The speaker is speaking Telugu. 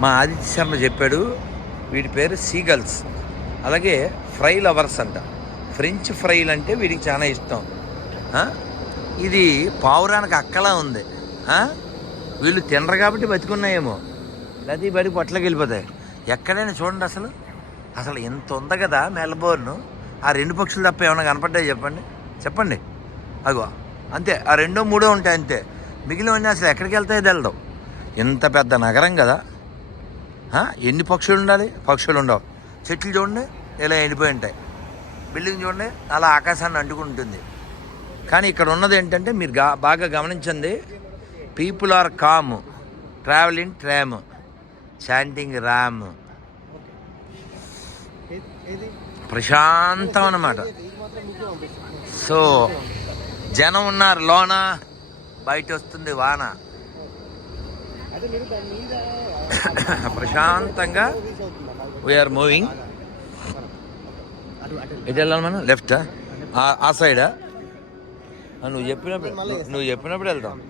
మా ఆదిత్య శర్మ చెప్పాడు వీడి పేరు సీగల్స్. అలాగే ఫ్రై లవర్స్ అంట. ఫ్రెంచ్ ఫ్రైలు అంటే వీడికి చాలా ఇష్టం. ఇది పావురానికి అక్కలా ఉంది. వీళ్ళు తినరు కాబట్టి బతికున్నాయేమో. లేకపోతే బడికి బడి పొట్లకి వెళ్ళిపోతాయి. ఎక్కడైనా చూడండి అసలు. అసలు ఎంత ఉంది కదా మెల్బోర్న్. ఆ రెండు పక్షులు తప్ప ఏమైనా కనపడ్డాయి చెప్పండి. చెప్పండి. అగో అంతే. ఆ రెండో మూడో ఉంటాయి అంతే. మిగిలినవన్నీ అసలు ఎక్కడికి వెళ్తాయో తెలడం ఇంత పెద్ద నగరం కదా. ఎన్ని పక్షులు ఉండాలి? పక్షులు ఉండవు. చెట్లు చూడండి ఇలా ఎండిపోయి ఉంటాయి. బిల్డింగ్ చూడండి అలా ఆకాశాన్ని అంటుకుంటుంది. కానీ ఇక్కడ ఉన్నది ఏంటంటే మీరు గా బాగా గమనించండి people are calm travelling tram chanting Ram ప్రశాంతం అన్నమాట సో జనం ఉన్నారు లోన బయట వస్తుంది వాన. ప్రశాంతంగా వీఆర్ మూవింగ్ ఎటు వెళ్ళాలి మనం? లెఫ్ట్ ఆ? సైడా నువ్వు చెప్పినప్పుడు నువ్వు చెప్పినప్పుడు వెళ్దాం.